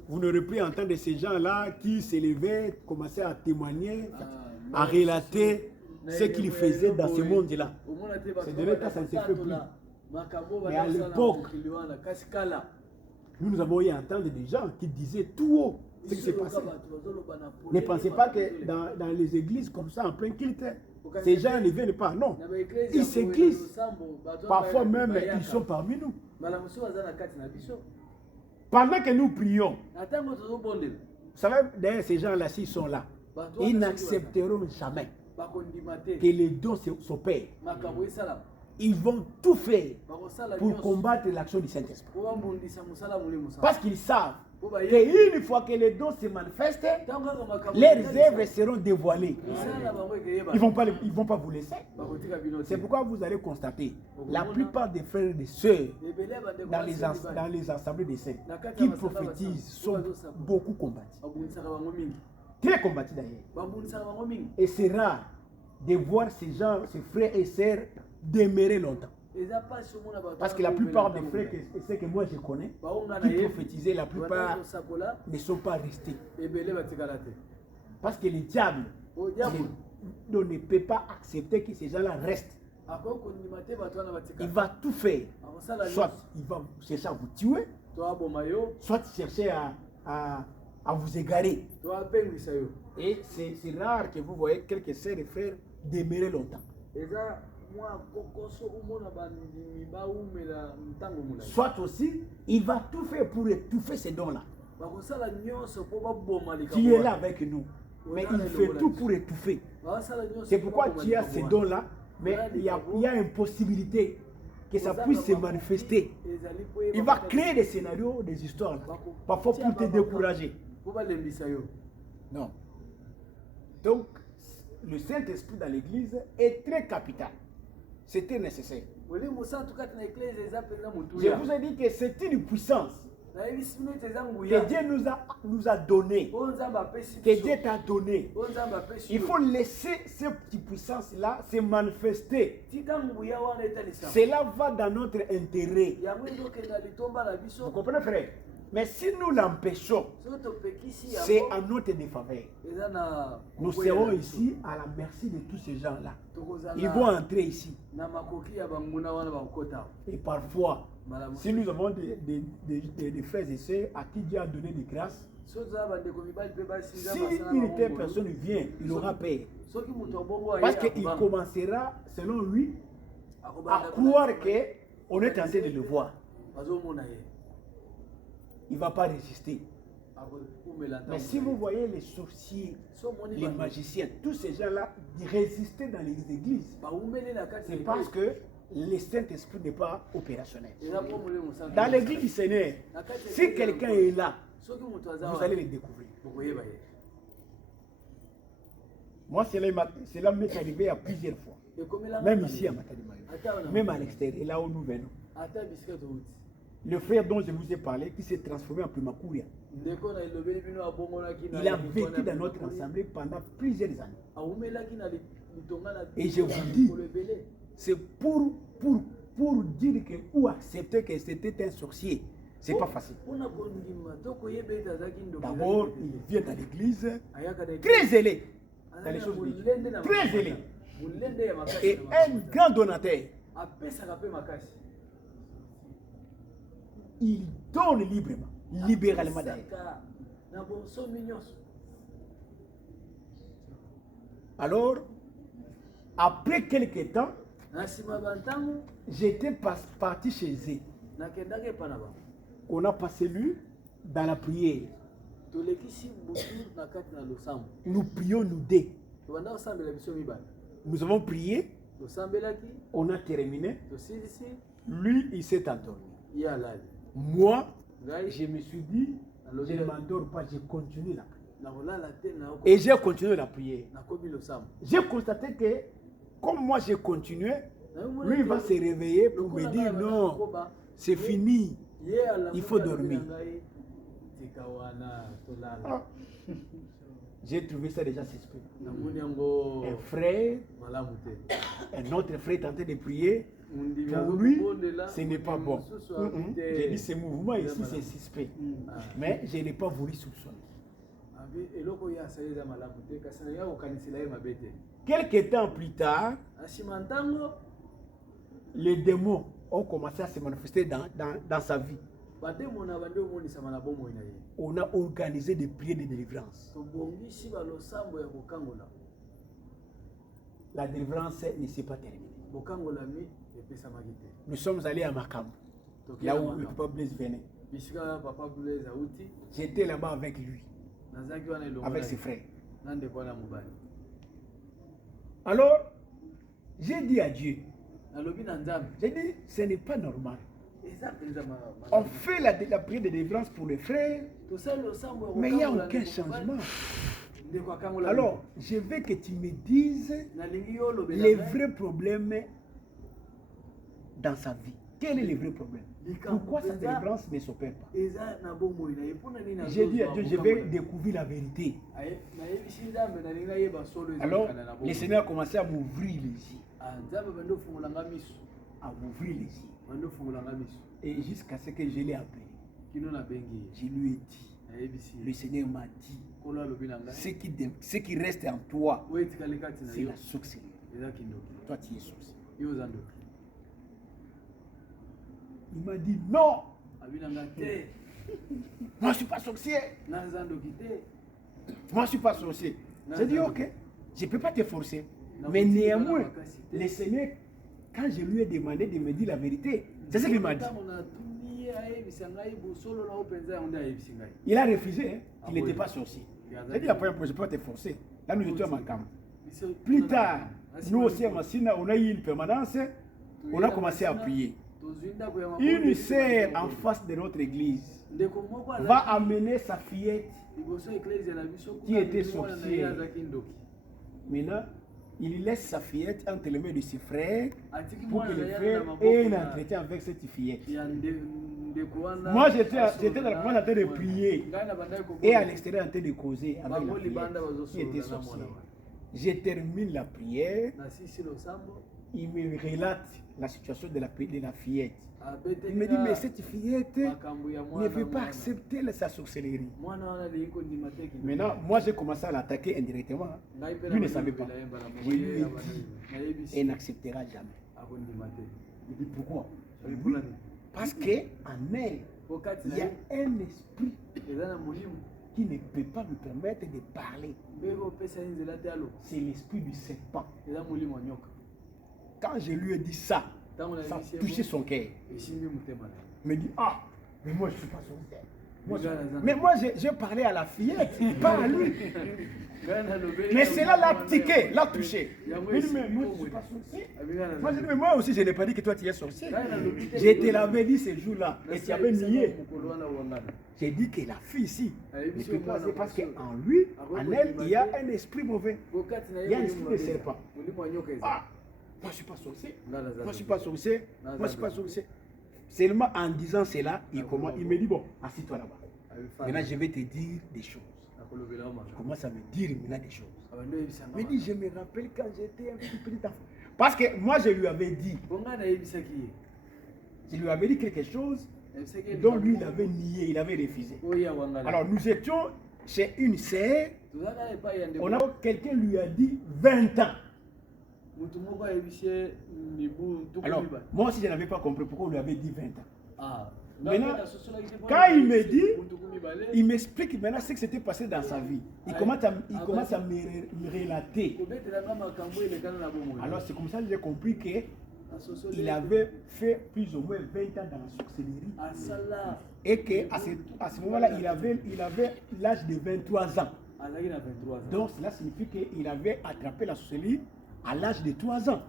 vous n'aurez plus entendu ces gens-là qui s'élevaient, commençaient à témoigner, à relater ce qu'il faisait dans ce monde-là. C'est de l'état, ça ne se fait plus. Mais à l'époque, nous avons eu à entendre des gens qui disaient tout haut ce qui s'est passé. Ne pensez pas que dans les églises comme ça, en plein culte, ces gens ne viennent pas. Non. Ils se glissent. Parfois même, ils sont parmi nous. Pendant que nous prions, vous savez, d'ailleurs, ces gens-là, s'ils sont là, ils n'accepteront jamais que les dons s'opèrent. Ils vont tout faire pour combattre l'action du Saint-Esprit. Parce qu'ils savent qu'une fois que les dons se manifestent, leurs œuvres seront dévoilées. Ils ne vont pas vous laisser. C'est pourquoi vous allez constater, la plupart des frères et des sœurs dans les assemblées des saints qui prophétisent sont beaucoup combattus. Très combattus d'ailleurs. Et c'est rare de voir ces gens, ces frères et sœurs demeurer longtemps. Parce que la plupart des frères et ceux que moi je connais, qui prophétisaient, la plupart ne sont pas restés. Parce que le diable ne peut pas accepter que ces gens-là restent. Il va tout faire. Soit il va chercher à vous tuer, soit chercher à vous égarer. Et c'est rare que vous voyez quelques sœurs et frères demeurer longtemps. Soit aussi, il va tout faire pour étouffer ces dons-là. Tu es là avec nous, mais il fait tout pour étouffer. C'est pourquoi tu as ces dons-là, mais il y a une possibilité que ça puisse se manifester. Il va créer des scénarios, des histoires, parfois pour te décourager. Non. Donc, le Saint-Esprit dans l'Église est très capital. C'était nécessaire. Je vous ai dit que c'est une puissance que Dieu nous a donné, que Dieu t'a donné. Il faut laisser cette petite puissance-là se manifester. Cela va dans notre intérêt. Vous comprenez, frère? Mais si nous l'empêchons, c'est à notre défaveur. Nous serons ici à la merci de tous ces gens-là. Ils vont entrer ici. Et parfois, si nous avons des frères et sœurs à qui Dieu a donné des grâces, si une telle personne vient, il aura peur. Parce qu'il commencera, selon lui, à croire qu'on est en train de le voir. Il ne va pas résister. Mais si vous voyez les sorciers, les magiciens, tous ces gens-là résister dans les églises, c'est parce que le Saint-Esprit n'est pas opérationnel. Dans l'église du Seigneur, si quelqu'un est là, vous allez le découvrir. Moi, cela m'est arrivé à plusieurs fois. Même ici à Matadimayo, même à l'extérieur, là où nous venons. Le frère dont je vous ai parlé, qui s'est transformé en Primakouria, il a vécu dans notre assemblée pendant plusieurs années. Et je vous dis, c'est pour dire que, ou accepter que c'était un sorcier. C'est pas facile. D'abord, il vient dans l'église, très zélé, dans les choses spirituelles, très zélé, et un grand donateur. Il donne librement, libéralement d'ailleurs. Alors, après quelques temps, j'étais parti chez eux. On a passé lui dans la prière. Nous prions nous deux. Nous avons prié. On a terminé. Lui, il s'est endormi. Moi, je me suis dit, je ne m'endors pas, je continue la prière. Et j'ai continué la prière. J'ai constaté que, comme moi j'ai continué, lui va se réveiller pour me dire non, c'est fini, il faut dormir. Ah. J'ai trouvé ça déjà suspect. Un frère, un autre frère est en train de prier. Pour lui, ce n'est pas bon. J'ai dit, ce mouvement ici, c'est suspect. Mais je n'ai pas voulu soupçonner. Quelques temps plus tard, les démons ont commencé à se manifester dans sa vie. On a organisé des prières de délivrance. La délivrance ne s'est pas terminée. Nous sommes allés à Makam, là où le papa Blaise venait. J'étais là-bas avec lui, avec ses frères. Alors, j'ai dit à Dieu, j'ai dit, ce n'est pas normal. On fait la prière de délivrance pour les frères, mais il n'y a aucun changement. Alors, je veux que tu me dises les vrais problèmes dans sa vie. Quel est le vrai problème? Pourquoi sa délivrance ne s'opère pas? J'ai dit à Dieu, je vais découvrir la vérité. Alors, le Seigneur a commencé à m'ouvrir les yeux. À m'ouvrir les yeux. Et jusqu'à ce que je l'ai appelé, je lui ai dit, le Seigneur m'a dit, ce qui reste en toi, c'est la sorcellerie. Toi, tu es sorcier. Il m'a dit non. Moi, je ne suis pas sorcier. Moi, je ne suis pas sorcier. J'ai dit ok, je ne peux pas te forcer. Mais néanmoins, le Seigneur, quand je lui ai demandé de me dire la vérité, c'est ce qu'il m'a dit. Il a refusé, hein, qu'il n'était pas sorcier. J'ai dit après, je ne peux pas te forcer. Là, nous étions à Makam. Plus tard, nous aussi à Massina, on a eu une permanence, on a commencé à prier. Une sœur en face de notre église va amener sa fillette qui était sorcière. Maintenant, il laisse sa fillette entre les mains de ses frères pour que les frères aient un entretien avec cette fillette. Moi, j'étais dans la commande en train de prier et à l'extérieur en train de causer avec la fillette qui était sorcière. Je termine la prière. Il me relate la situation de la fillette. Il me dit, mais cette fillette ne veut pas accepter sa sorcellerie. Maintenant, moi j'ai commencé à l'attaquer indirectement. Lui ne savait pas. Je lui ai dit, elle n'acceptera jamais. Il dit, pourquoi? Parce qu'en elle, il y a un esprit qui ne peut pas me permettre de parler. C'est l'esprit du serpent. Quand je lui ai dit ça, ça a touché son cœur. Il me dit, ah, mais moi je ne suis pas sorcier. Mais moi j'ai parlé à la fillette, pas à lui. Mais cela l'a tiqué, l'a touché. Il me dit, mais moi je ne suis pas sorcier. Moi je dis, mais moi aussi je n'ai pas dit que toi tu es sorcier. Je te l'avais dit ce jour-là et tu avais nié. J'ai dit que la fille ici ne peut pas, parce qu'en lui, en elle, il y a un esprit mauvais. Il y a un esprit de serpent. Ah, moi je ne suis pas sorcier. Moi je ne suis pas sorcier. Moi je ne suis pas sorcier. Seulement en disant cela, il me dit, bon, assis-toi là-bas. Maintenant je vais te dire des choses. Il commence à me dire maintenant des choses. Il me dit, je me rappelle quand j'étais un petit enfant. Parce que moi je lui avais dit. Je lui avais dit quelque chose dont lui il avait nié, il avait refusé. Alors nous étions chez une sœur. Quelqu'un lui a dit 20 ans. Alors, moi aussi je n'avais pas compris pourquoi on lui avait dit 20 ans. Maintenant, quand il me dit, il m'explique maintenant ce qui s'était passé dans sa vie. Il commence à me relater. Alors c'est comme ça que j'ai compris qu'il avait fait plus ou moins 20 ans dans la sorcellerie. Et qu'à ce moment-là, il avait l'âge de 23 ans. Donc cela signifie qu'il avait attrapé la sorcellerie à l'âge de 3 ans.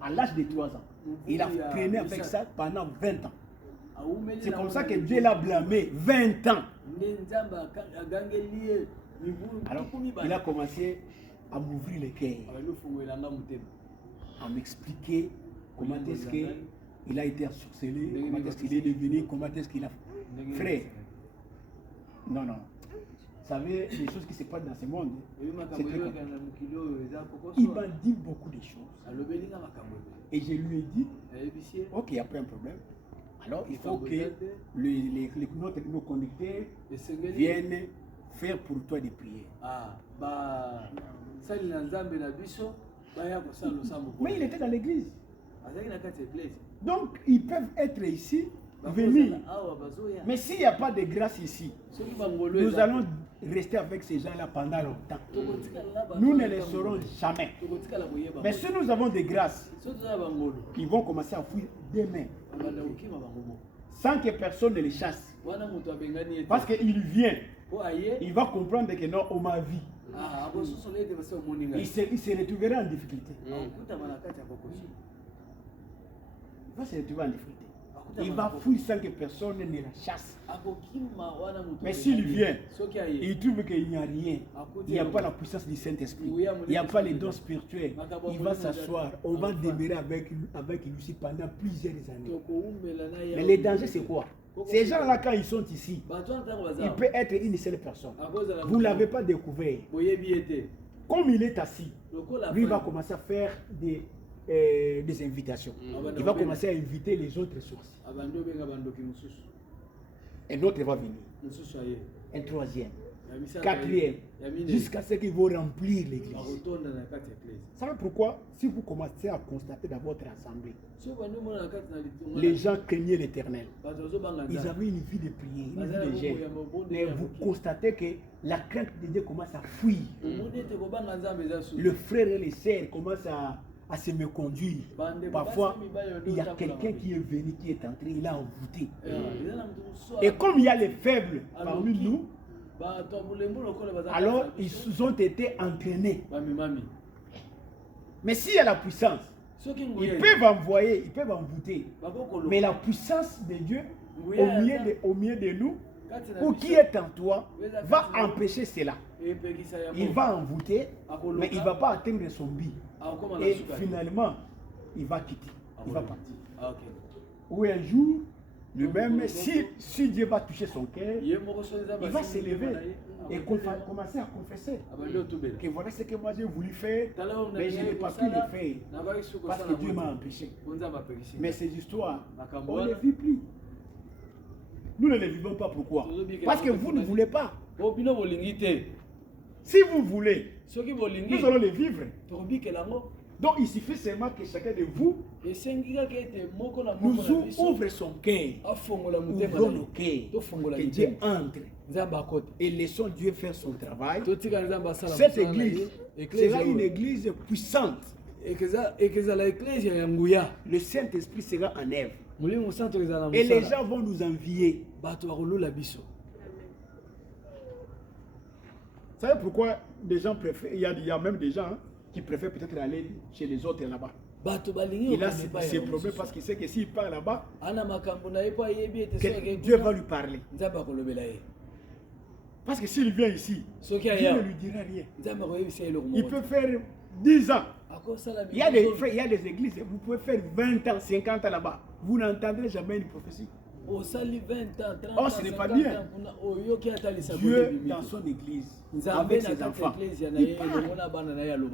À l'âge de 3 ans. Il a traîné avec ça pendant 20 ans. C'est comme ça que Dieu l'a blâmé 20 ans. Alors, il a commencé à m'ouvrir le cœur, à m'expliquer comment est-ce qu'il a été ensorcelé, comment est-ce qu'il est devenu, comment est-ce qu'il a... Frère, non. Vous savez, les choses qui se passent dans ce monde, c'est très compliqué. Il m'a dit beaucoup de choses. Et je lui ai dit, ok, il n'y a pas un problème. Alors, il faut que nos conducteurs viennent faire pour toi des prières. Mais il était dans l'église. Donc, ils peuvent être ici, venir. Mais s'il n'y a pas de grâce ici, nous allons rester avec ces gens-là pendant longtemps. Nous ne les saurons jamais. Mais si nous avons des grâces, ils vont commencer à fuir demain. Sans que personne ne les chasse. Parce qu'il vient, il va comprendre que non, on m'a vu. Il se retrouvera en difficulté. Il va se retrouver en difficulté. Il va fuir sans que personne ne la chasse. Mais s'il vient, il trouve qu'il n'y a rien. Il n'y a pas la puissance du Saint-Esprit. Il n'y a pas les dons spirituels. Il va s'asseoir. On va demeurer avec lui pendant plusieurs années. Mais le danger, c'est quoi? Ces gens-là, quand ils sont ici, il peut être une seule personne. Vous ne l'avez pas découvert. Comme il est assis, lui va commencer à faire des invitations. Il va commencer à inviter les autres sources. Un autre va venir. Un troisième. Quatrième. Jusqu'à ce qu'ils vont remplir l'église. Vous savez pourquoi? Si vous commencez à constater dans votre assemblée, les gens craignaient l'Éternel. Ils avaient une vie de prière, une vie de jeûne. Mais vous constatez que la crainte de Dieu commence à fuir. Le frère et les sœurs commencent à se méconduire. Parfois, il y a quelqu'un qui est venu, qui est entré, il a envoûté. Et comme il y a les faibles parmi nous, alors ils ont été entraînés. Mais s'il y a la puissance, ils peuvent envoyer, ils peuvent envoûter. Mais la puissance de Dieu au milieu de nous, ou qui est en toi, va empêcher cela. Il va envoûter, mais il ne va pas atteindre son but. Et finalement, il va quitter. Il va partir. Ou un jour, lui-même, si Dieu va toucher son cœur, il va s'élever et commencer à confesser que voilà ce que moi j'ai voulu faire, mais je n'ai pas pu le faire parce que Dieu m'a empêché. Mais ces histoires, on ne les vit plus. Nous ne les vivons pas. Pourquoi? Parce que vous ne voulez pas. Si vous voulez, nous allons les vivre. Donc il suffit seulement que chacun de vous nous ouvre son cœur, ouvrons nos cœurs, que Dieu entre et laissons Dieu faire son travail. Cette église sera une église puissante. Le Saint-Esprit sera en œuvre. Et les gens vont nous envier. Vous savez pourquoi des gens préfèrent, il y a même des gens qui préfèrent peut-être aller chez les autres là-bas. Il a ses problèmes parce qu'il sait que s'il part là-bas, Dieu va lui parler. Parce que s'il vient ici, Dieu ne lui dira rien. Il peut faire 10 ans. Il y a des églises, vous pouvez faire 20 ans, 50 ans là-bas. Vous n'entendrez jamais une prophétie. Oh, ce n'est pas bien. Dieu, dans son église, avec ses enfants,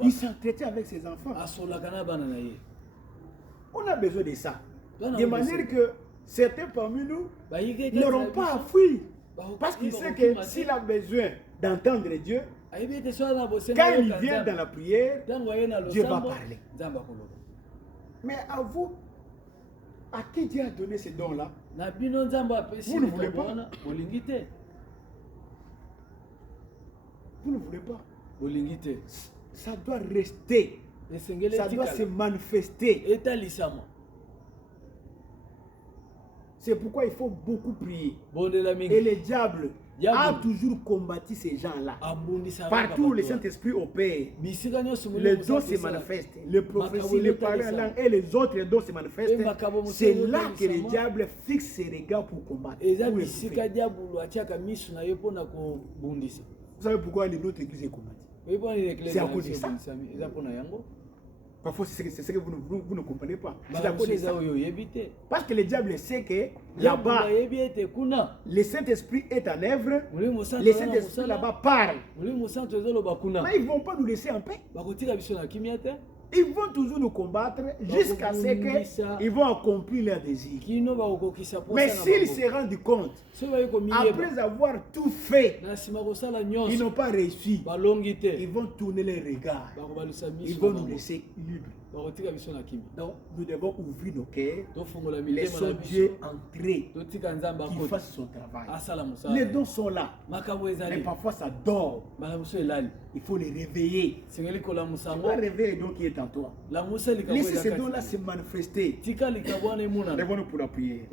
il s'entretient avec ses enfants. On a besoin de ça. De manière que certains parmi nous n'auront pas à fuir. Parce qu'il sait que s'il a besoin d'entendre Dieu, quand il vient dans la prière, Dieu va parler. Mais à vous, à qui Dieu a donné ces dons-là? Vous ne voulez pas. Vous ne voulez pas. Ça doit rester. Ça doit se manifester. C'est pourquoi il faut beaucoup prier. Et le diable a toujours combattu ces gens-là. Partout où le Saint-Esprit opère, les dons se manifestent. Les prophéties, les paroles en langue et les autres dons se manifestent. C'est là que le diable fixe ses regards pour combattre. Vous savez pourquoi notre église est combattue? C'est à cause de ça. Parfois, c'est ce que vous ne comprenez pas. C'est à cause de ça. Parce que le diable sait que là-bas, le Saint-Esprit est en œuvre. Le Saint-Esprit là-bas parle. Mais ils ne vont pas nous laisser en paix. Ils vont toujours nous combattre jusqu'à ce qu'ils vont accomplir leur désir. Mais s'ils se rendent compte, après avoir tout fait, ils n'ont pas réussi, ils vont tourner les regards. Ils vont nous laisser libres. Donc, nous devons ouvrir nos cœurs, laissons Dieu entrer, qu'il fasse son travail. Les dons sont là, mais parfois ça dort. Il faut les réveiller. Tu dois réveiller le don qui est en toi. Laissez ce don-là se manifester. Lèvons-nous pour la prière.